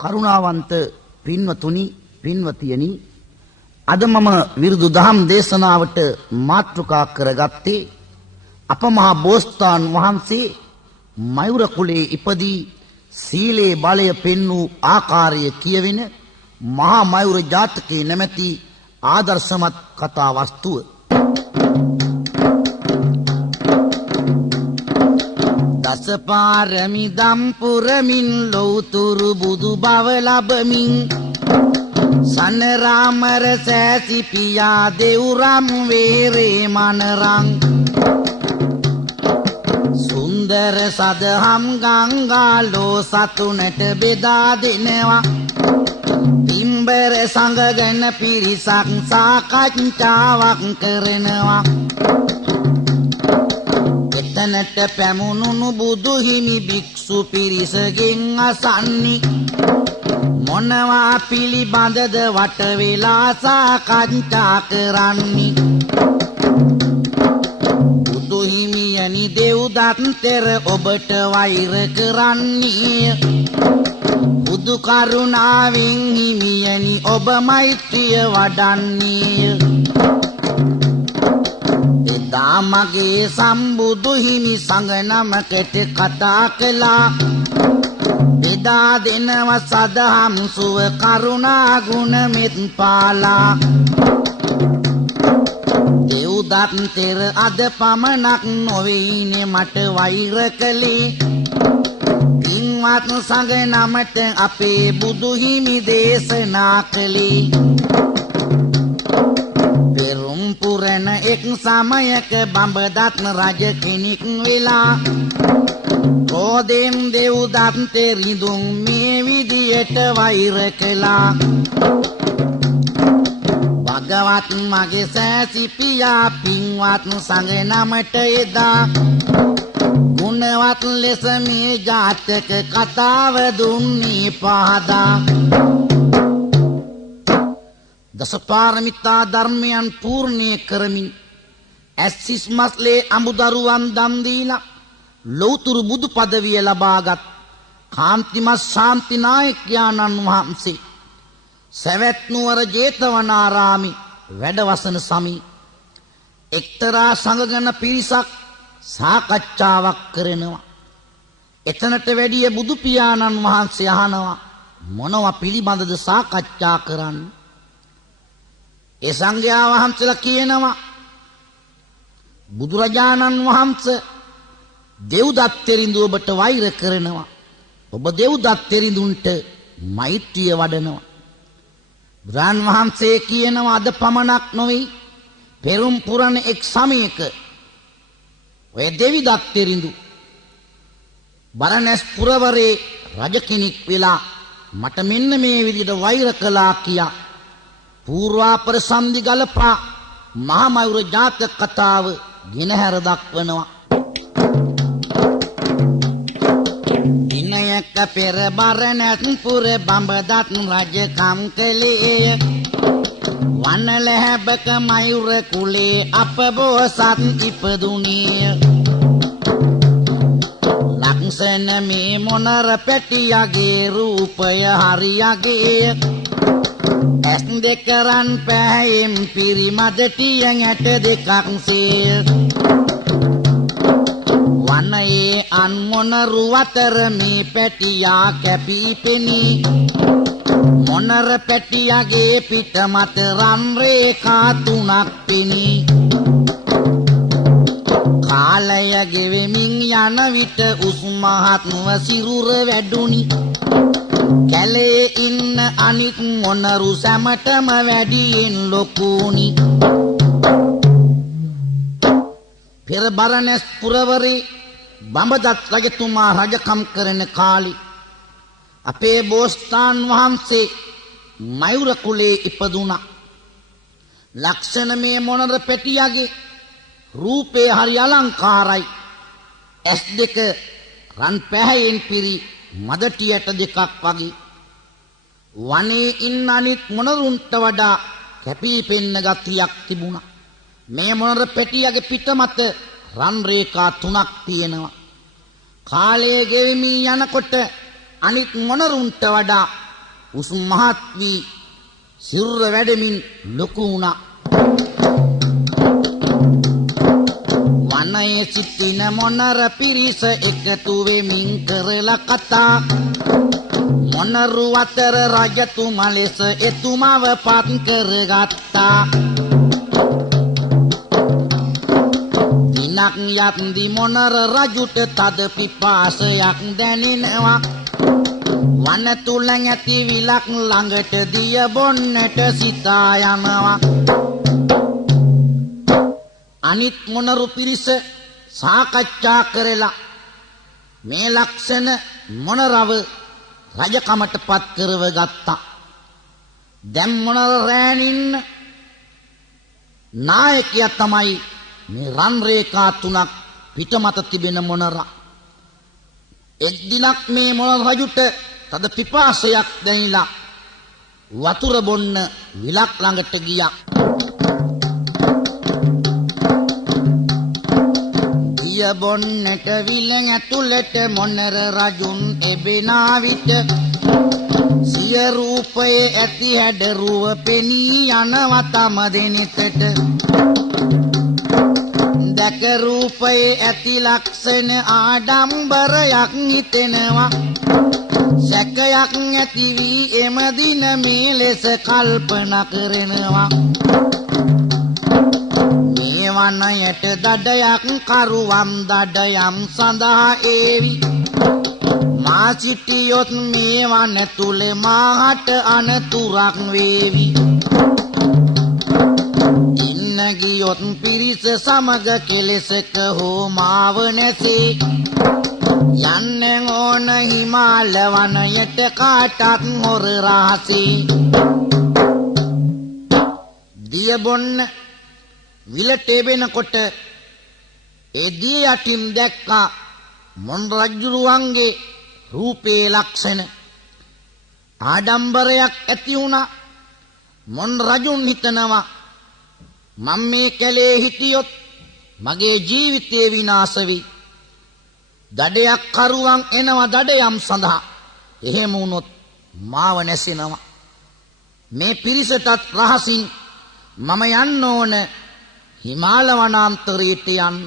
කරුණාවන්ත පින්වතුනි පින්වතියනි අද මම විරුදු දහම් දේශනාවට මාතෘකා කරගත්තේ අප මහා බෝසතාණන් වහන්සේ මයුර කුලේ ඉපදී සීලේ බලය පෙන්වූ ආකාරය කියවෙන මහා මයුර ජාතකයේ නැමැති ආදර්ශමත් කතා වස්තුව. දසපාරමි දම් පුරමින් ලෞතුරු බුදු බව ලබමින් සනරාමර සෑසි පියා දෙව්රම් වේරේ මනරං සුන්දර සදහම් ගංගාලෝ සතුනට බෙදා දෙනවා පිම්බර සංගගෙන පිරිසක් සාකච්ඡාවක් කරනවා එතනට පැමුණුණු බුදු හිමි භික්ෂු පිරිසගෙන් අසන්නි මොනවා පිළිබඳද වට වෙලා සාකච්ඡා කරන්නි බුදු හිමියනි දෙව්දත් තෙර ඔබට වෛර කරන්නේ බුදු කරුණාවෙන් හිමියනි ඔබ මෛත්‍රිය වඩන්නේ එදා මගේ සම්බුදු හිමි සංඝ නමකට කතා කළා බෙදා දෙනව සදහම් සුව කරුණා ගුණ මෙත් පාලා දෙව්දත් තෙර අද පමණක් නොවේනේ මට වෛර කළේ පින්වත් සංඝ නමට අපේ බුදු හිමි දේශනා කළේ පෙරුම් පුරන එක් සමයක බඹදත් රජ කෙනෙක් වෙලා රෝදෙන් දෙව්දත් තෙරිඳුන් මේ විදියට වෛර කළා භගවත් මගේ සෑසි පියා පින්වත් සංඝ නමට එදා ගුණවත් ලෙස මේ ජාතක කතාව දුන්නේ පහදා දසපාරමිතා ධර්මයන් පූර්ණය කරමින් ඇස්සිස් මස්ලේ අමුදරුවන් දන් දීලා ලෞතුරු බුදු පදවිය ලබාගත් කාන්තිමත් ශාන්තිනායකයාණන් වහන්සේ සවැත් නුවර ජේතවනාරාමේ වැඩවසන සමී එක්තරා සංඝගණ පිරිසක් සාකච්ඡාවක් කරනවා. එතනට වැඩිය බුදු පියාණන් වහන්සේ අහනවා මොනවා පිළිබඳද සාකච්ඡා කරන්නේ? ඒ සංඝයා වහන්සේලා කියනවා බුදුරජාණන් වහන්සේ දෙව්දත් තෙරිඳු ඔබට වෛර කරනවා. ඔබ දෙව්දත් තෙරිඳුන්ට මෛත්‍රිය වඩනවා. බුදුන් වහන්සේ කියනවා අද පමණක් නොවේ පෙරම් පුරණ එක් සමයක ඔය දෙවිදත් තෙරිඳු බරණැස් පුරවරේ රජ කෙනෙක් වෙලා මට මෙන්න මේ විදිහට වෛර කළා කියා පූර්වාපර සන්ධි ගලපා මහා මයුර ජාතක කතාව ගෙනහැර දක්වනවා. දිනයක පෙර බරණැස් පුර බඹදත් රජකම් කළේ වනලැහැබක මයුර කුලේ අප බෝසත් ඉපදුනේ ලක්ෂණ මේ මොනර පැටියගේ රූපය හරියගේ ඇස් දෙකරන් පැහැයෙන් පිරිමදටියෙන් ඇට දෙකක්සේ වනයේ අන්මොනරු අතර මේ පැටියා කැපී පෙනී මොනර පැටියගේ පිට මත රන් රේඛා තුනක් පෙනී කාලය ගෙවෙමින් යන විට උස්මහත්ව සිරුර වැඩුණි කැලේ ඉන්න අනිත් මොනරු සැමටම වැඩියෙන් ලොකුණි පෙර බරණැස් පුරවරේ බඹදත් රජතුමා රජකම් කරන කාලේ අපේ බෝසතාණන් වහන්සේ මයුර කුලේ ඉපදුණා. ලක්ෂණ මේ මොනර පැටියගේ රූපේ හරි අලංකාරයි. ඇස් දෙක රන් පැහැයෙන් පිරි මදටියට දෙකක් වගේ. වනේ ඉන්න අනිත් මොනරුන්ට වඩා කැපී පෙනෙන ගතියක් තිබුණා. මේ මොනර පැටියගේ පිට මත රන් රේඛා 3ක් තියෙනවා. කාලය ගෙවිමින් යනකොට අනිත් මොනරුන්ට වඩා උස් මහත් වී සිරුර වැඩමින් ලොකු වුණා. වනයේ සිටින මොනර පිරිස එකතු වෙමින් කරලා කතා. මොනරු අතර රජතුමා ලෙස එතුමාව පත් කරගත්තා. දිනක් යත්දි මොනර රජුට තද පිපාසයක් දැනෙනවා. වන තුල ඇති විලක් ළඟට දිය බොන්නට සිතා යනවා. අනිත් මොනරු පිරිස සාකච්ඡා කරලා මේ ලක්ෂණ මොනරව රජකමට පත් කරව ගත්තා. දැන් මොනර රෑනින්න නායකයා තමයි මේ රන් රේඛා 3ක් පිටමත තිබෙන මොනරා. එක් දිනක් මේ මොනර රජුට තද පිපාසයක් දැනිලා වතුර බොන්න විලක් ළඟට ගියා. දිය බොන්නට විල ඇතුළට මොනර රජුන් එබෙනා විට සිය රූපයේ ඇති හැඩරුව පෙනී යනවා තම දෙනෙතට. දැක රූපයේ ඇති ලක්ෂණ ආඩම්බරයක් හිතෙනවා. සැකයක් ඇති වී එම දින මේ ලෙස කල්පනා කරනවා. මේ වනයට දඩයක් කරුවම් දඩයම් සඳහා ඒවි. මා සිටියොත් මේ වන තුල මාහට අනතුරක් වේවි. ඉන්න ගියොත් පිරිස සමග කෙලෙසක හෝ මාව නැසේ. යන්න ඕන හිමාල වනයට කාටත් හොර රහසේ. දිය බොන්න විලට එබෙනකොට ඒ දිය යටින් දැක්කා මොන් රජුරුවන්ගේ රූපේ ලක්ෂණ. ආඩම්බරයක් ඇති වුණා. මොන් රජුන් හිතනවා මම මේ කැලේ හිටියොත් මගේ ජීවිතේ විනාශ වෙයි. දඩයක් කරුවන් එනවා දඩයම් සඳහා. එහෙම වුණොත් මාව නැසෙනවා. මේ පිරිසටත් රහසින් මම යන්න ඕන හිමාල වනාන්තරයට යන්න.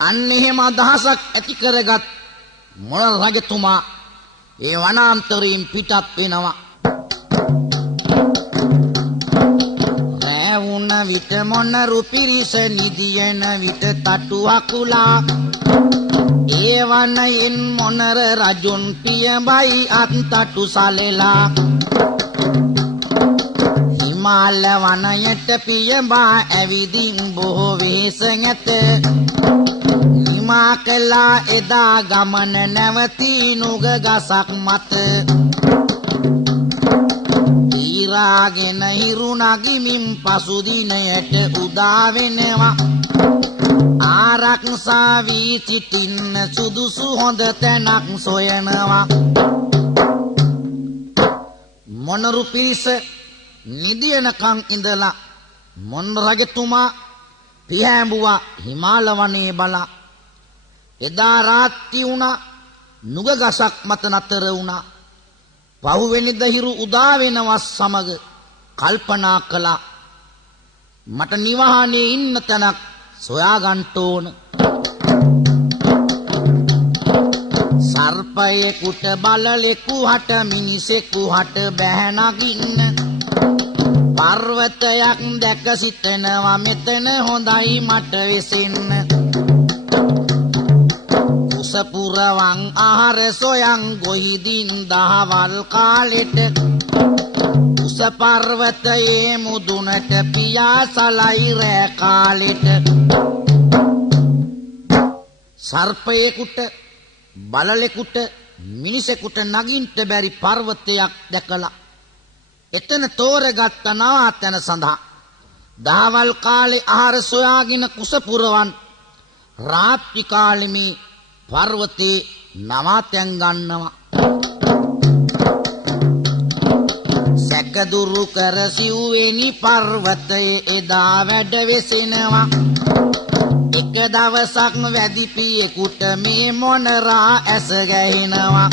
අන්න එහෙම අදහසක් ඇති කරගත් මොන රජතුමා ඒ වනාන්තරයෙන් පිටත් වෙනවා. රැවුන විට මොනරු පිරිස නිදියන විට තටු අකුලා. ඒ වනයෙන් මොනර රජුන් පියඹයි අත්තටු සලෙලා. හිමාල වනයට පියඹා ඇවිදින් බොහෝ වෙහෙස නැත. හිමා කළා එදා ගමන නැවති නුග ගසක් මත. ඊරාගෙන හිරු නගිමින් පසු දිනයට උදා වෙනවා. ආරක්ෂා වී සිටින්න සුදුසු හොඳ තැනක් සොයනවා. මොනරු පිරිස නිදියනකන් ඉඳලා මොන් රජතුමා පියඹුවා හිමාල වනයේ බලා. එදා රාත්‍රී වුණා. නුග ගසක් මත නතර වුණා. පහුවෙනි දහිරු උදා වෙනවත් සමග කල්පනා කළා මට නිවහනේ ඉන්න තැනක් සොයාගන්න ඕන. සර්පයෙකුට බලලෙකු හට මිනිසෙකු හට බැහැ නගින්න. පර්වතයක් දැක සිටනවා මෙතන හොඳයි මට වෙසෙන්න. කුසපුරවන් ආහාර සොයන් ගොහිදින් දහවල් කාලෙට. කුස පර්වතයේ මුදුනට පියාසලයි රෑ කාලෙට. සර්පයෙකුට බලලෙකුට මිනිසෙකුට නගින්ට බැරි පර්වතයක් දැකලා එතන තෝරගත්ත නවාතැන සඳහා දහවල් කාලේ ආහාර සොයාගෙන කුසපුරවන් රාත්‍රී කාලේ මේ පර්වතේ නවාතැන් ගන්නවා. සැකදුරු කර සිව්වෙනි පර්වතයේ එදා වැඩ වෙසෙනවා. එක දවසක් වැදිපියෙකුට මේ මොනරා ඇස ගැහෙනවා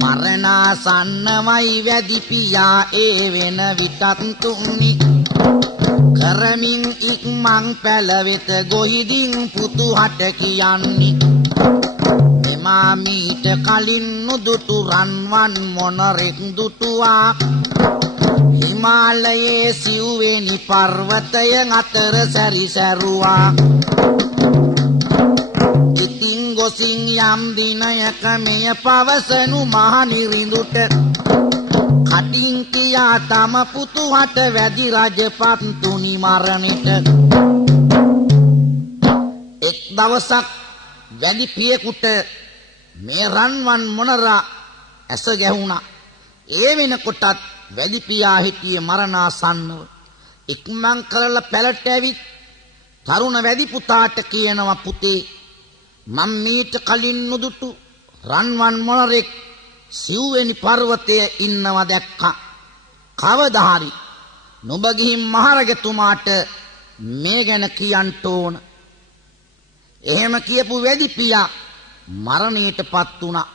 මරණාසන්නවයි වැදිපියා ඒ වෙන විටත් තුන්නි කරමින් ඉක්මන් පැලවෙත ගොහිදින් පුතුහට කියන්නේ මෙමා මීට කලින් නුදුටු රන්වන් මොනරෙක් දුටුවා හිමාලයේ සිව්වෙනි පර්වතය අතර සැරිසැරුවා ඉතින් ගොසින් යම් දිනයක මෙය පවසනු මහනිරිඳුට කටින් කියා තම පුතුහට වැදි රජපත් තුනි මරණිට එක් දවසක් වැදි පියෙකුට මේ රන්වන් මොනරා ඇස ගැහුණා ඒ වෙනකොටත් වැදි පියා හිටියේ මරණාසන්නව ඉක්මන් කරලා පැලට ඇවිත් තරුණ වැදි පුතාට කියනවා පුතේ මම මීට කලින් නුදුටු රන්වන් මොනරෙක් සිව්වෙනි පර්වතයේ ඉන්නවා දැක්කා කවදා හරි නුඹ ගිහින් මහරජතුමාට මේ ගැන කියන්න ඕන එහෙම කියපු වැදි පියා මරණයටපත් වුණා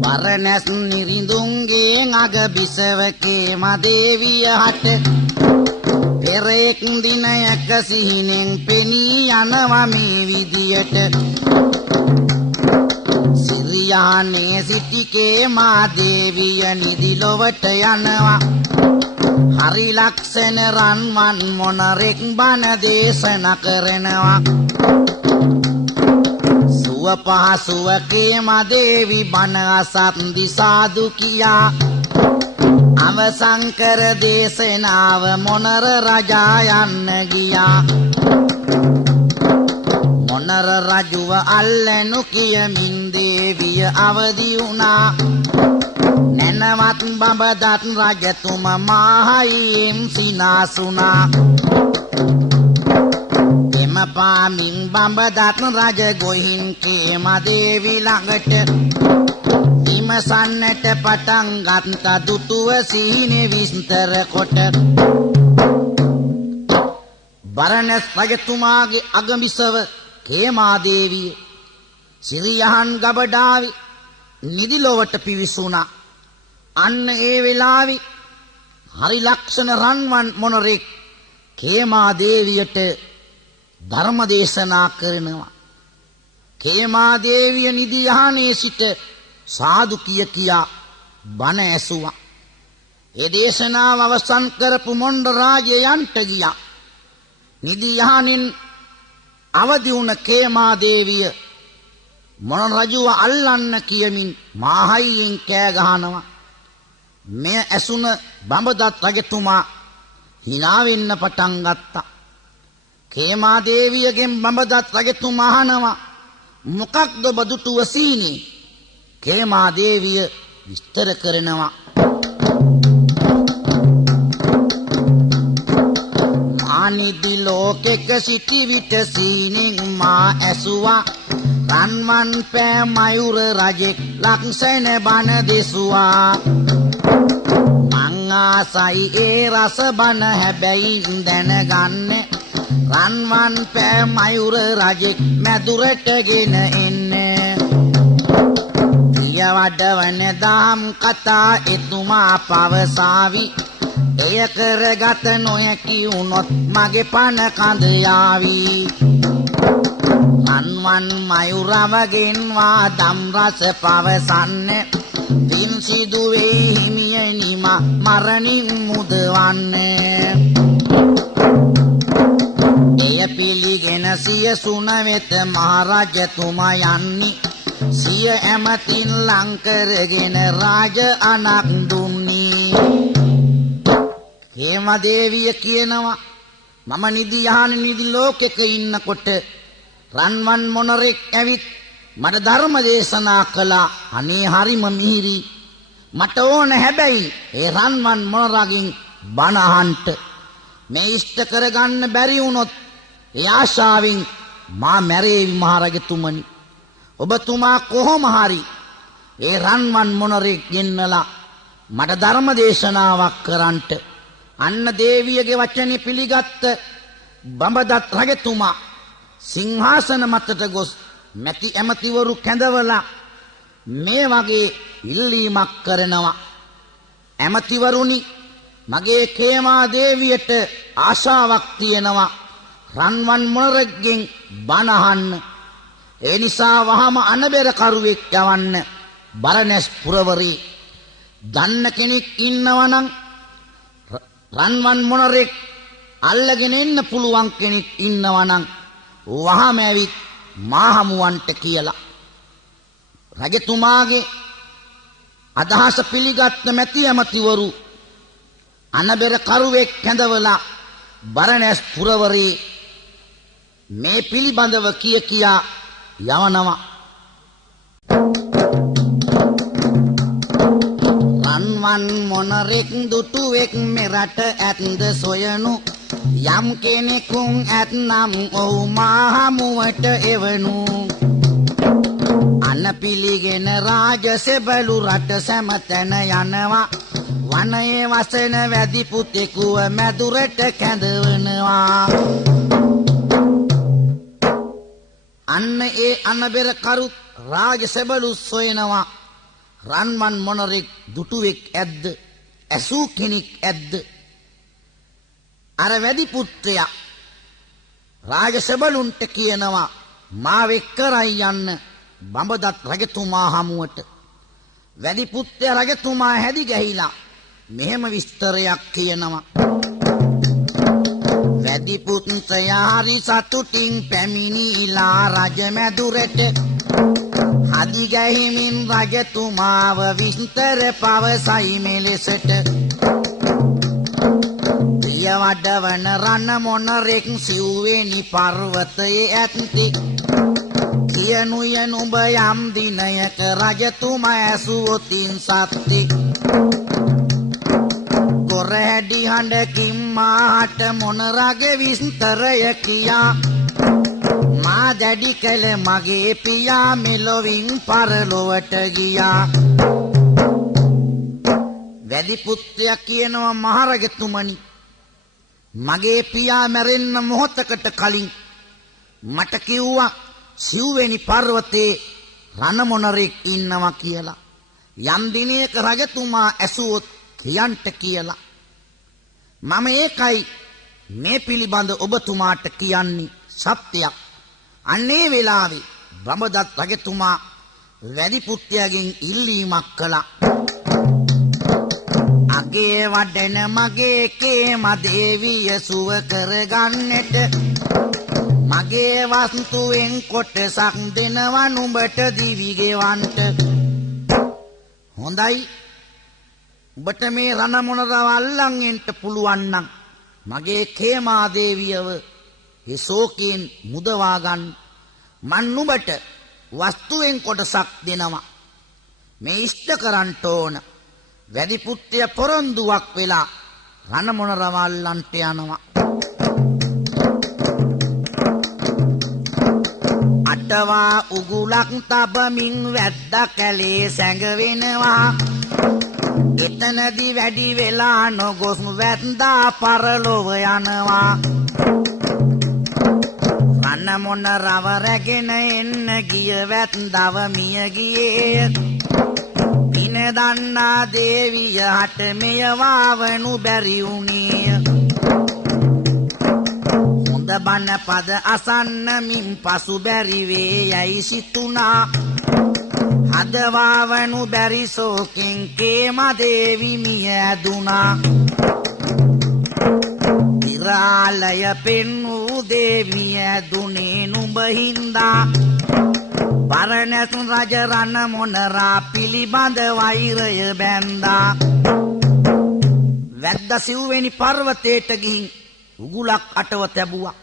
බරණැස් නිරිඳුන්ගේ අග බිසවකේ මදේවිය හට පෙරෙක් දිනයක සිහිනෙන් පෙනී යනවා මේ විදියට සිරියානේ සිටිකේ මාදේවිය නිදි ලොවට යනවා හරි ලක්ෂණ රන්වන් මොනරෙක් බණ දේශනා කරනවා සුව පහසුවකේ මදේවි බණ අසත් දිසාදු කියා අවසන් කර දේශනාව මොනර රජා යන්න ගියා මොනර රජුව අල්ලනු කියමින් දේවිය අවදි වුණා නැනවත් බඹදත් රජතුම මාහයියෙන් සිනාසුනා එම පාමින් බඹදත් රජ ගොහින් කේමදේවි ළඟට විමසන්නට පටන් ගත්ත දුටුව සිහිනේ විස්තර කොට බරණැස් රජතුමාගේ අගබිසව කේමාදේවිය සිරියහන් ගබඩාවේ නිදිලොවට පිවිසුණා අන්න ඒ වෙලාවේ හරි ලක්ෂණ රන්වන් මොනරෙක් කේමාදේවියට ධර්ම දේශනා කරනවා කේමාදේවිය නිදියහනේ සිට සාදු කියා බණ ඇසුවා ඒ දේශනාව අවසන් කරපු මොණ්ඩ රාජයන්ට ගියා නිදියහනින් අවදි වුණ කේමාදේවිය මොන රජුව අල්ලන්න කියමින් මාහයියෙන් කෑ ගහනවා මේ ඇසුන බඹදත් රජතුමා hina වෙන්න පටන් ගත්තා කේමාදේවියගෙන් බඹදත් රජතුමා අහනවා මොකක්ද ඔබ දුටුව සීනේ කේමාදේවිය විස්තර කරනවා මානිදි ලෝකෙක සිටි විට සීනෙන් මා ඇසුවා රන්වන් පෑ මයුර රජෙක් ලක්ෂණ බණ දෙසුවා මං ආසයි ඒ රස බණ හැබැයි දැනගන්න රන්වන් පෑ මයුර රජෙක් මැදුරටගෙන එන්න ප්‍රිය වඩවන දහම් කතා එතුමා පවසාවි එය කරගත නොහැකි වුණොත් මගේ පණ කඳ යාවි රන්වන් මයුරවගෙන්වා දම් රස පවසන්න දින් සිදුවේ හිමියනිම මරණින් මුදවන්න එය පිළිගෙන සිය සුන වෙත මහරජතුමා යන්නේ සිය ඇමතින් ලං කරගෙන රාජ අනක් දුන්නේ හේමදේවිය කියනවා මම නිදි ලෝකෙක ඉන්නකොට රන්වන් මොනරෙක් ඇවිත් මට ධර්ම දේශනා කළා අනේ හරිම මිහිරි මට ඕන හැබැයි ඒ රන්වන් මොනරගෙන් බණ අහන්න මේ ඉෂ්ට කරගන්න බැරි වුණොත් ඒ ආශාවෙන් මා මැරේවි මහරජතුමනි ඔබතුමා කොහොම හරි ඒ රන්වන් මොනරෙක් ගෙන්නලා මට ධර්ම දේශනාවක් කරන්නට අන්න දේවියගේ වචනේ පිළිගත්ත බඹදත් රජතුමා සිංහාසන මතට ගොස් මැති ඇමතිවරු කැඳවලා මේ වගේ ඉල්ලීමක් කරනවා. ඇමතිවරුනි, මගේ කේමා දේවියට ආශාවක් තියෙනවා රන්වන් මොණරෙක්ගෙන් බණ අහන්න. ඒ නිසා වහම අනබෙර කරුවෙක් යවන්න. බරණැස් පුරවරේ දන්න කෙනෙක් ඉන්නවනම් රන්වන් මොණරෙක් අල්ලගෙන එන්න පුළුවන් කෙනෙක් ඉන්නවනම් වහම ඇවිත් මාහමුවන්ට කියලා. රජතුමාගේ අදහස පිළිගත් මැති ඇමතිවරු අනබෙර කරුවෙක් කැඳවලා බරණැස් පුරවරේ මේ පිළිබඳව කියා යවනවා. රන්වන් මොණරෙක් දුටුවෙක් මෙරට ඇත්ද සොයනු යම් කෙනෙකුන් ඇත්නම් ඔහු මාහමුවට එවනු. අන පිළිගෙන රාජසෙබළු රට සැමතැන යනවා. වනයේ වසන වැදි පුතෙකුව මැදුරට කැඳවනවා. අන්න ඒ අනබෙර කරුත් රාජසෙබළු සොයනවා. රන්වන් මොණරෙක් දුටුවෙක් ඇද්ද, ඇසූ කෙනෙක් ඇද්ද? අර වැදි පුත්‍රයා රාජසෙබළුන්ට කියනවා මාව එක්කරයි යන්න බඹදත් රජතුමා හමුවට. වැදි පුත්‍රයා රජතුමා හැදි ගැහිලා මෙහෙම විස්තරයක් කියනවා. වැදි පුත්‍රයා හරි සතුටින් පැමිණිලා රජමැදුරට. හදි ගැහිමින් රජතුමාව විස්තර පවසයි මෙලෙසට. ප්‍රිය වඩවන රණ මොණරෙක් සිව්වෙනි පර්වතයේ ඇත්ති. කියනුය නුඹ යම් දිනයක රජතුමා ඇසුවොතින් සත්ති. කොරහැඩි හඬකින් මාහට මොණරගේ විස්තරය කියා. මා දැඩි කළ මගේ පියා මෙලොවින් පරලොවට ගියා. වැදි පුත්‍රයා කියනවා මහරජතුමනි, මගේ පියා මැරෙන්න මොහොතකට කලින් මට කිව්වා සිව්වෙනි පර්වතයේ රණ මොණරෙක් ඉන්නවා කියලා. යම් දිනයක රජතුමා ඇසුවොත් කියන්ට කියලා. මම ඒකයි මේ පිළිබඳ ඔබතුමාට කියන්නේ සත්‍යයක්. අන්නේ වෙලාවේ බඹදත් රජතුමා වැදි පුත්‍රයාගෙන් ඉල්ලීමක් කළා. අගේ වඩන මගේ කේම දේවිය සුව කරගන්නට මගේ වස්තුවෙන් කොටසක් දෙනවා නුඹට දිවි ගෙවන්නට. හොඳයි, ඔබට මේ රණ මොණරව අල්ලන් එන්න පුළුවන් නම් මගේ කේමා දේවියව ඒ ශෝකයෙන් මුදවා ගන්න. මන් නුඹට වස්තුවෙන් කොටසක් දෙනවා. මේ ඉෂ්ට කරන්න ඕන. වැදි පුත්‍රයා පොරොන්දුවක් වෙලා රණ මොණරව අල්ලන්ට යනවා. අටවා උගුලක් තබමින් වැද්ද කැලේ සැඟවෙනවා. එතනදි වැඩි වෙලා නොගොස් වැද්දා පරලොව යනවා. රණ මොණරව රැගෙන එන්න ගිය වැද්දව මිය ගියේ. පින දන්නා දේවිය හට මෙය වාවනු බැරි වුණේ. හොඳ බණ පද අසන්න මින් පසු බැරි වේ යයි සිතුණා. හදවාවනු බැරි සෝකෙන් කේම දේවි මිය ඇදුණා. විරාලය පෙන් වූ දේවිය ඇදුනේ නුඹ හින්දා. බරණැස් රජ රණ මොණරා පිළිබඳ වෛරය බැන්දා. වැද්ද සිව්වෙනි පර්වතයට ගිහින් උගුලක් අටව තැබුවා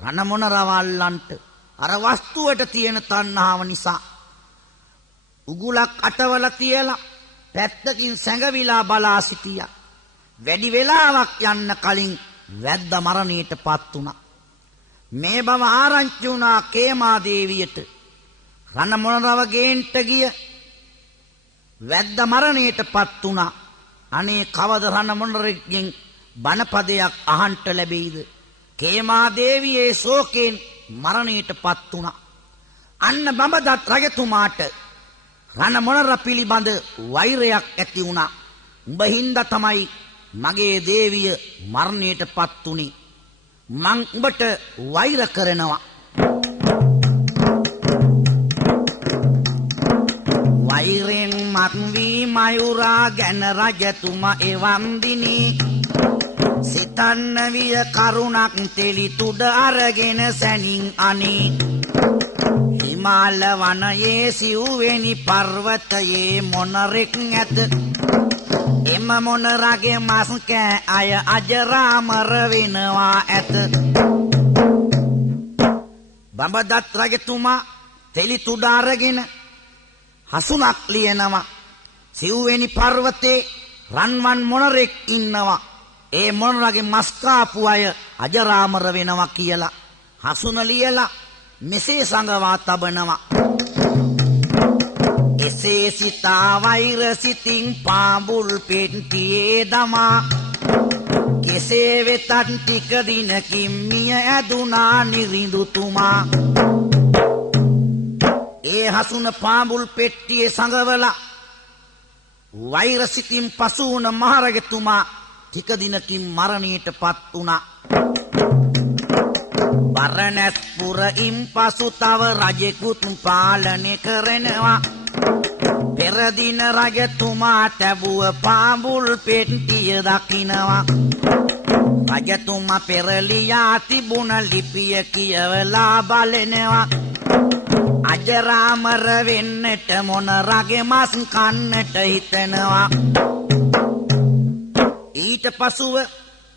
රණ මොණරව අල්ලන්ට. අර වස්තුවට තියෙන තණ්හාව නිසා උගුලක් අටවල තියලා පැත්තකින් සැඟවිලා බලා සිටියා. වැඩි වෙලාවක් යන්න කලින් වැද්ද මරණයට පත් වුණා. මේ බව ආරංචි වුණා කේමා දේවියට. රණ මොණරව ගේන්ට ගිය වැද්ද මරණයට පත් වුණා. අනේ කවද රණ මොණරෙක්ගෙන් බණපදයක් අහන්ට ලැබෙයිද? කේමා දේවියේ ශෝකයෙන් මරණයටපත් වුණා. අන්න බඹදත් රජතුමාට රණ මොනර පිළිබඳ වෛරයක් ඇති වුණා. උඹ හින්දා තමයි මගේ දේවිය මරණයටපත් උනේ. මං උඹට වෛර කරනවා. වෛරෙන් මත් වී මයුරා ගැන රජතුමා එවන් දිනේ සිතන්න විය කරුණක් තෙලි තුඩ අරගෙන සැනින් අනේ හිමාල වනයේ සිව්වෙනි පර්වතයේ මොනරෙක් ඇත. එම මොනරගේ මස් කෑ අය අජරාමර වෙනවා ඇත. බඹදත් රජතුමා තෙලි තුඩ අරගෙන හසුනක් ලියනවා. සිව්වෙනි පර්වතේ රන්වන් මොනරෙක් ඉන්නවා. ඒ මොනරගේ මස් කාපු අය අජරාමර වෙනවා කියලා හසුන ලියලා මෙසේ සංගවා තබනවා. එසේ සිතා වෛර සිතින් පාඹුල් පෙට්ටියේ දමා කෙසේ වෙතත් ටික දිනකින් මිය ඇදුනා නිරිඳුතුමා. ඒ හසුන පාඹුල් පෙට්ටියේ සංගවලා වෛර සිතින් පසු වුණ මහරජතුමා ටික දිනකින් මරණයටපත් වුණා. බරණැස් පුරින් පසු තව රජෙකුත් පාලනය කරනවා. පෙර දින රජතුමා තැබුව පාඹුල් පෙට්ටිය දකිනවා. රජතුමා පෙරලියා තිබුණ ලිපිය කියවලා බලනවා. අජරාමර වෙන්නට මොනරගේ මස් කන්නට හිතනවා. ඊට පසුව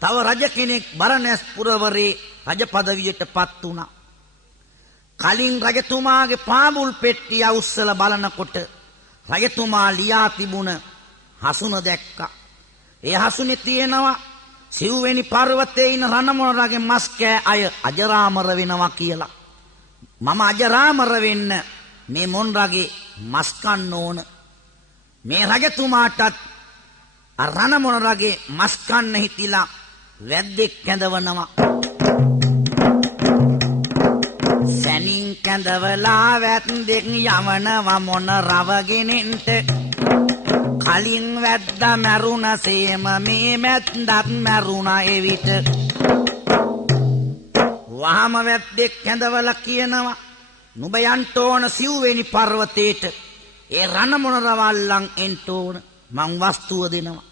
තව රජ කෙනෙක් බරණැස් පුරවරේ රජ පදවියටපත් වුණා. කලින් රජතුමාගේ පාඹුල් පෙට්ටිය උස්සලා බලනකොට රජතුමා ලියා තිබුණ හසුන දැක්කා. ඒ හසුනේ තියෙනවා සිව්වෙනි පර්වතයේ ඉන්න රණමොනරගේ මස් කෑ අය අජරාමර වෙනවා කියලා. මම අජරාමර වෙන්න මේ මොනරගේ මස් කන්න ඕන. මේ රජතුමාටත් රණමොනරගේ මස් කන්න හිතිලා වැද්දෙක් කැඳවනවා. සැනින් කැඳවලා වැද්දෙක් යවනවා මොනරවගෙනෙන්ට. කලින් වැද්දා මැරුණසේම මේ මැද්දත් මැරුණා එවිට. වහම වැද්දෙක් කැඳවලා කියනවා නුඹ යන්න ඕන සිව්වෙනි පර්වතේට. ඒ රණමොනරවල්ලන් එන්න ඕන. මං වස්තුව දෙනවා.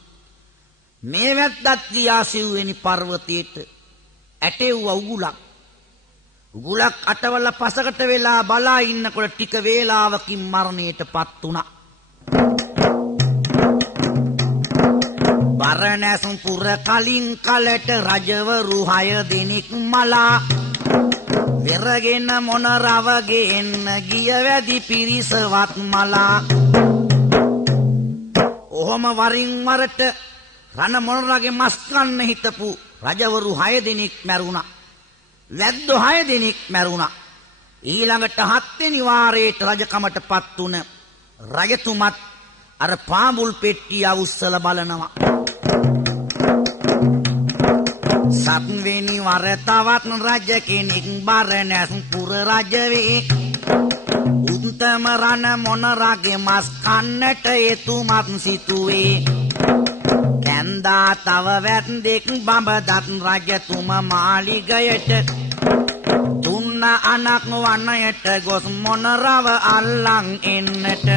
මේ වැද්දත් ගියා සිව්වෙනි පර්වතයට. ඇටෙව්ව උගුලක්. උගුලක් අටවල පසකට වෙලා බලා ඉන්නකොට ටික වේලාවකින් මරණයටපත් වුණා. බරණැස් පුර කලින් කලට රජවරු 6 දෙනෙක් මලා වෙරගෙන මොනරවගේ එන්න ගිය වැඩි පිරිසවත් මලා. ඔහොම වරින් වරට රණමොනරගේ මස් කන්න හිටපු රජවරු 6 දෙනෙක් මැරුණා. වැද්දෝ 6 දෙනෙක් මැරුණා. ඊළඟට 7 වෙනි වාරයට රජකමටපත් වුණ රජතුමත් අර පාඹුල් පෙට්ටිය උස්සලා බලනවා. 7 වෙනි වර තවත් රජ කෙනෙක් බරණැස් පුර රජ වේ. උත්තම රණමොනරගේ මස් කන්නට එතුමත් සිතුවේ. කැන්දා තව වැද්දෙක් බඹදත් රජතුමා මාලිගයට තුන්න අනක් වනයට ගොස් මොනරව අල්ලන් එන්නට.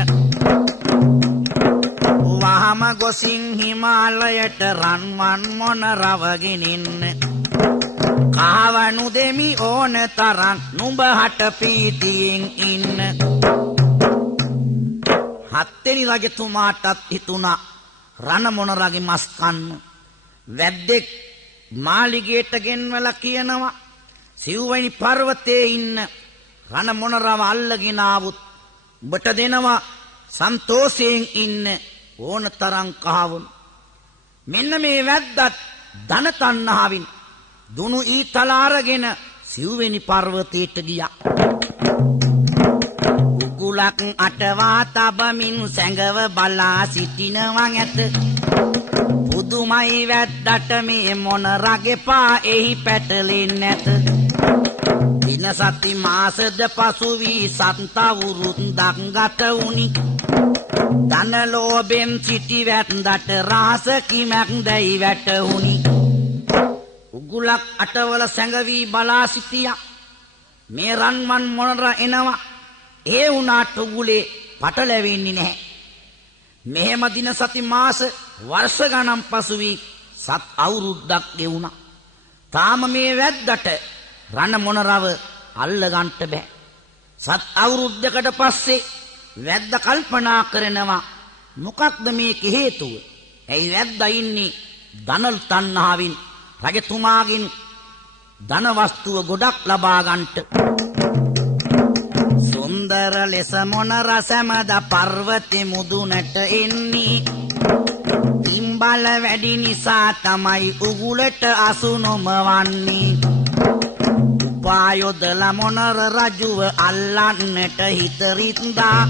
වහම ගොසින් හිමාලයට රන්වන් මොනරවගෙන එන්න. කාවණු දෙමි ඕන තරම් නුඹ හට පීතියෙන් ඉන්න. 7 වෙනි රජතුමාටත් හිතුණා රණමොනරගේ මස් කන්න. වැද්දෙක් මාලිගයට ගෙන්වලා කියනවා සිව්වෙනි පර්වතයේ ඉන්න රණමොනරව අල්ලගෙන ආවොත් ඔබට දෙනවා සන්තෝෂයෙන් ඉන්න ඕන තරම් කහවණු. මෙන්න මේ වැද්දත් ධන තණ්හාවෙන් දුනු ඊතල අරගෙන සිව්වෙනි පර්වතයට ගියා. උගුලක් අටවා තබමින් සැඟව බලා සිටිනවා ඇත. පුදුමයි වැද්දට මේ මොන රගෙපා එහි පැටලෙන්නේ නැත. දින සති මාසද පසු වී සත්වරුන්දක් ගත වුනි. ධන ලෝභෙන් සිටි වැද්දට රහස කිමක් දැයි වැටහුනි. උගුලක් අටවල සැඟවී බලා සිටියා. මේ රන්වන් මොනර එනවා. ඒ වුණාට උගුලේ පටලැවෙන්නේ නැහැ. මෙහෙම දින සති මාස වර්ෂ ගණන් පසු වී සත් අවුරුද්දක් ගෙවුණා. තාම මේ වැද්දට රණ මොනරව අල්ල ගන්නට බෑ. සත් අවුරුද්දකට පස්සේ වැද්ද කල්පනා කරනවා මොකක්ද මේක හේතුව? ඇයි වැද්දා ඉන්නේ ධන තණ්හාවෙන් රජතුමාගෙන් ධන වස්තුව ගොඩක් ලබා ගන්නට. සුන්දර ලෙස මොනර සැමද පර්වතෙ මුදුනට එන්නේ. පිම්බල වැඩි නිසා තමයි උගුලට අසු නොමවන්නේ. උපායොදලා මොනර රජුව අල්ලන්නට හිතරින්දා.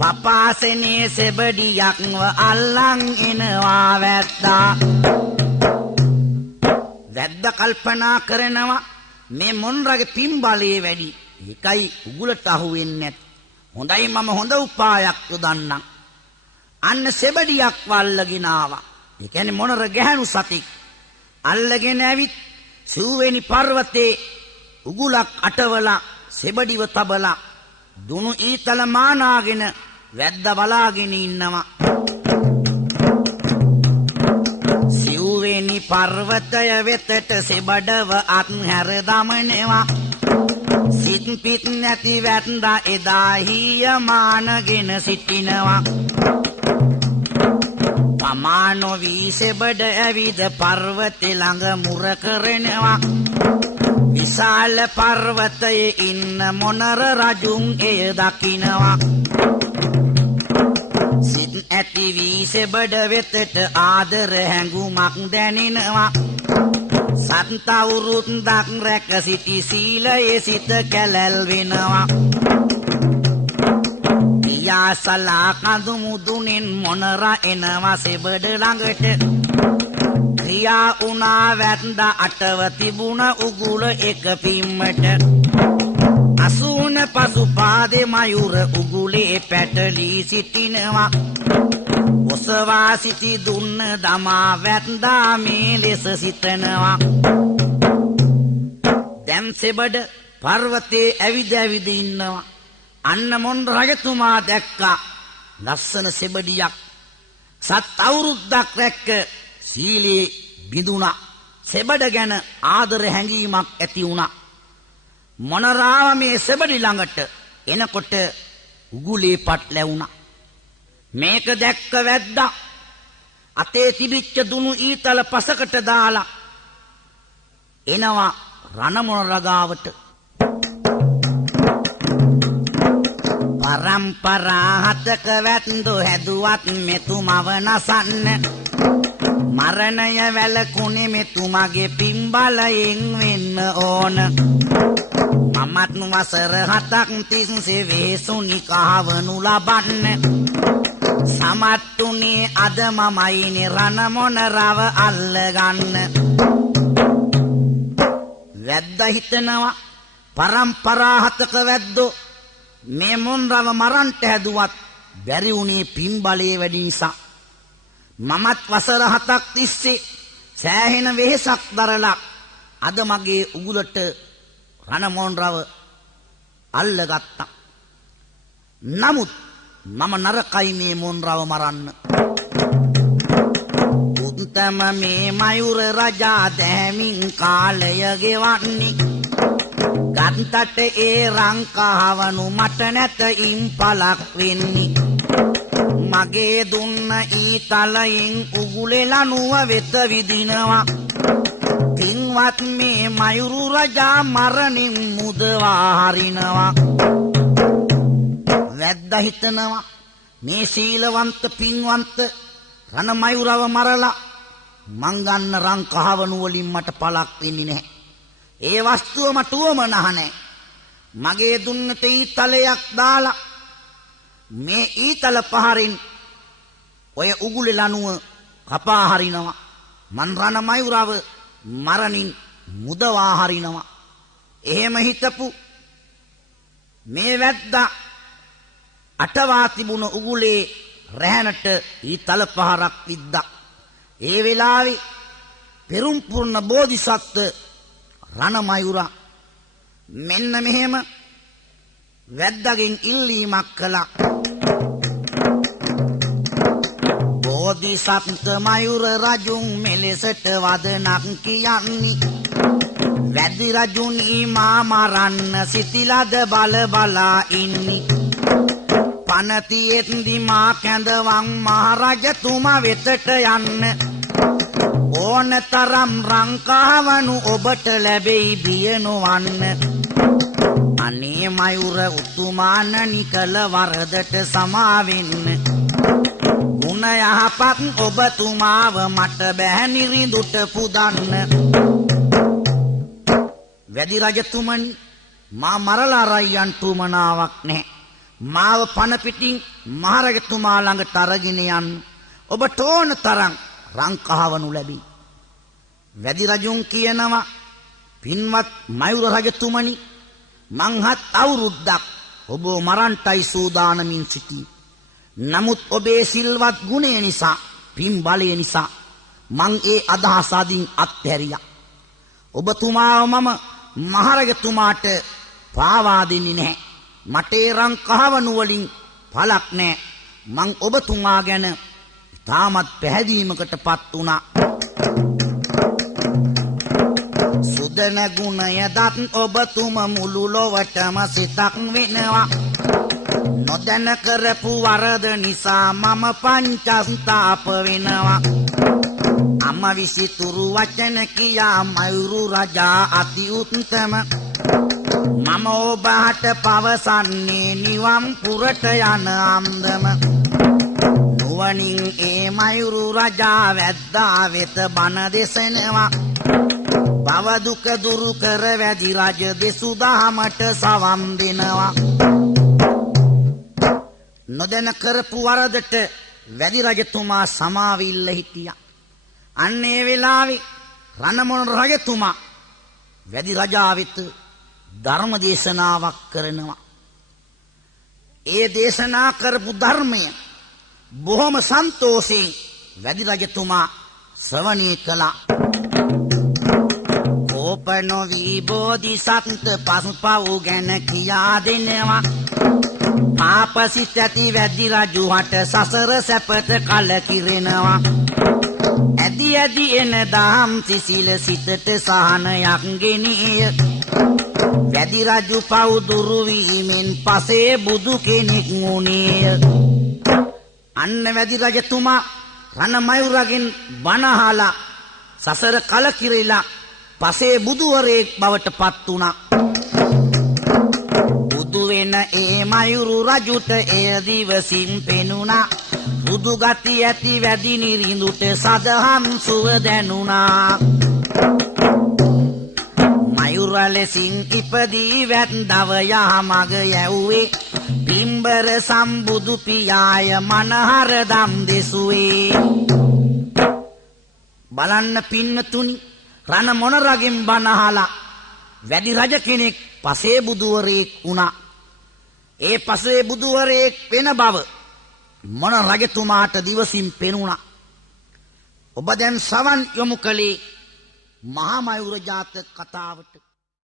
පපාසෙනේ සෙබඩියක්ව අල්ලන් එනවා වැද්දා. වැද්ද කල්පනා කරනවා මේ මොන්රගේ පිම්බලේ වැඩි. ඒකයි උගුලට අහු වෙන්නේ නැත්. හොඳයි මම හොඳ උපායක් යොදන්නම්. අන්න සෙබඩියක් වල්ලගෙන ආවා. ඒ කියන්නේ මොනර ගැහණු සතෙක්. අල්ලගෙන ඇවිත් සිව්වෙනි පර්වතේ උගුලක් අටවලා සෙබඩිව තබලා දුනු ඊතල මානාගෙන වැද්ද බලාගෙන ඉන්නවා. සිව්වෙනි පර්වතය වෙතට සෙබඩව අත්හැර දමනවා. සිත් පිත් නැති වැද්දා එදා හීයමානගෙන සිටිනවා. පමානෝ වී සෙබඩ ඇවිද පර්වතේ ළඟ මුර කරනවා. විශාල පර්වතයේ ඉන්න මොනර රජුන් එය දකිනවා. සිත් ඇති වී සෙබඩ වෙතට ආදර හැඟුමක් දැනෙනවා. සත්වරුන්දක් රැක සිටි සීලයේ සිත කැලැල් වෙනවා. පියාසලා කඳු මුදුනෙන් මොනර එනවා සෙබඩ ළඟට. ක්‍රියා උනා වැද්දා අටව තිබුණ උගුල එක පිම්මට. අසුන පසු පාදේ මයුර උගුලේ පැටලී සිටිනවා. ඔසවා සිටි දුන්න දමා වැද්දා මේ ලෙස සිතනවා. දැන් සෙබඩ පර්වතේ ඇවිද ඇවිද ඉන්නවා. අන්න මොන් රජතුමා දැක්කා ලස්සන සෙබඩියක්. සත් අවුරුද්දක් රැක්ක සීලේ බිඳුණා. සෙබඩ ගැන ආදර හැඟීමක් ඇති වුණා. මොනරාව මේ සෙබඩි ළඟට එනකොට උගුලේ පටලැවුණා. මේක දැක්ක වැද්දා අතේ තිබිච්ච දුනු ඊතල පසකට දාලා එනවා රණ මොනර ගාවට. පරම්පරා හතක වැද්දෝ හැදුවත් මෙතුමව නසන්න. මරණය වැළකුණේ මෙතුමගේ පිම්බලයෙන් වෙන්න ඕන. මමත් වසර 7ක් තිස්සේ වේසුනි කහවනු ලබන්න. සමත්තුනේ අද මමයිනේ රණ මොනරව අල්ලගන්න. වැද්ද හිතනවා පරම්පරා හතක වැද්දෝ මේ මොන්රව මරන්ට හැදුවත් බැරි වුණේ පිම්බලේ වැඩි නිසා. මමත් වසර 7ක් තිස්සේ සෑහෙන වෙහෙසක් දරලා අද මගේ උගුලට රණ මොන්රව අල්ලගත්තා. නමුත් මම නරකයි මේ මොන්රව මරන්න. උත්තම මේ මයුර රජා දැමින් කාලය ගෙවන්නේ. ගන්තට ඒ රංකහවනු මට නැත ඉම්පලක් වෙන්නේ. මගේ දුන්න ඊතලයෙන් උගුලේ ලනුව වෙත විදිනවා. පින්වත් මේ මයුරු රජා මරණින් මුදවා හරිනවා. වැද්ද හිතනවා මේ සීලවන්ත පින්වන්ත රණ මයුරව මරලා මං ගන්න රං කහවණු වලින් මට පළක් වෙන්නේ නැහැ. ඒ වස්තුව මට උවමනා නැහැ. මගේ දුන්නට ඊතලයක් දාලා මේ ඊතල පහරින් ඔය උගුලේ ලනුව කපා හරිනවා. මන් රණ මයුරව මරණින් මුදවා හරිනවා. එහෙම හිතපු මේ වැද්දා අටවා තිබුණ උගුලේ රැහැනට ඊතල පහරක් විද්දා. ඒ වෙලාවේ පෙරුම් පුරන බෝධිසත්ව රණමයුරා මෙන්න මෙහෙම වැද්දාගෙන් ඉල්ලීමක් කළා. බෝධිසත්ව මයුර රජුන් මෙලෙසට වදනක් කියන්නේ වැදි රජුනි මා මරන්න සිතිලද බල බලා ඉන්නි. පනතියෙත්දි මා කැඳවන් මහරජතුමා වෙතට යන්න. ඕන තරම් රංකාවනු ඔබට ලැබෙයි බිය නොවන්න. අනේ මයුර උතුමානනි කළ වරදට සමාවෙන්න. ගුණ යහපත් ඔබතුමාව මට බැහැ නිරිඳුට පුදන්න. වැදි රජතුමනි මා මරලා රයියන්ට උමනාවක් නැහැ. මාව පන පිටින් මහරජතුමා ළඟට අරගෙන යන්න. ඔබට ඕන තරම් රංකහවනු ලැබී. වැදි රජුන් කියනවා පින්වත් මයුර රජතුමනි මංහත් අවුරුද්දක් ඔබ මරන්ටයි සූදානමින් සිටී. නමුත් ඔබේ සිල්වත් ගුණය නිසා පින් බලය නිසා මං ඒ අදහස අදින් අත්හැරියා. ඔබතුමාව මම මහරජතුමාට පාවා දෙන්නේ නැහැ. මට ඒ රංකහවනු වලින් පළක් නැහැ. මං ඔබතුමා ගැන තාමත් පැහැදීමකටපත් වුණා. සුදන ගුණය දත් ඔබතුම මුළු ලොවටම සිතක් වෙනවා. නොදැන කරපු වරද නිසා මම පංචස්ථාප වෙනවා. අම විසිතුරු වචන කියා මයුරු රජා අති උත්තම. මම ඔබට පවසන්නේ නිවන් පුරට යන අන්දම. නුවණින් ඒ මයුරු රජා වැද්දා වෙත බණ දෙසනවා. භව දුක දුරු කර වැදි රජ දෙසු දහමට සවන් දෙනවා. නොදැන කරපු වරදට වැදි රජතුමා සමාවිල්ල හිටියා. අන්න ඒ වෙලාවේ රණමොණ රජතුමා වැදි රජා වෙත ධර්ම දේශනාවක් කරනවා. ඒ දේශනා කරපු ධර්මය බොහොම සන්තෝෂයෙන් වැදි රජතුමා ශ්‍රවණය කළා. කෝපනොවී බෝධිසත්ව පසුපව් ගැන කියා දෙනවා. පාපසිත ඇති වැදි රජුහට සසර සැපත කලකිරෙනවා. ඇදි ඇදි එන දහම් සිසිල සිතට සහනයක් ගෙනිය. වැදි රජු පව් දුරු වීමෙන් පසේ බුදු කෙනෙක් වුණේය. අන්න වැදි රජතුමා රණමයුරගෙන් බණ අහලා සසර කලකිරිලා පසේ බුදුවරයෙක් බවට පත් වුණා. බුදු වෙන ඒ මයුරු රජුට එය දිවසින් පෙනුණා. බුදු ගති ඇති වැදි නිරිඳුට සදහම් සුව දැනුණා. මයුර ලෙසින් ඉපදී වැද්දව යහමග යැව්වේ. පිම්බර සම්බුදු පියාය මනහර දම් දෙසුවේ. බලන්න පින්නතුනි රණමොණ රගෙන් බණ අහලා වැදි රජ කෙනෙක් පසේ බුදුවරයෙක් වුණා. ඒ පසේ බුදුවරයෙක් වෙන බව මොන රජතුමාට දිවසින් පෙනුණා. ඔබ දැන් සවන් යොමු කළේ මහා මයුර ජාතක කතාවට.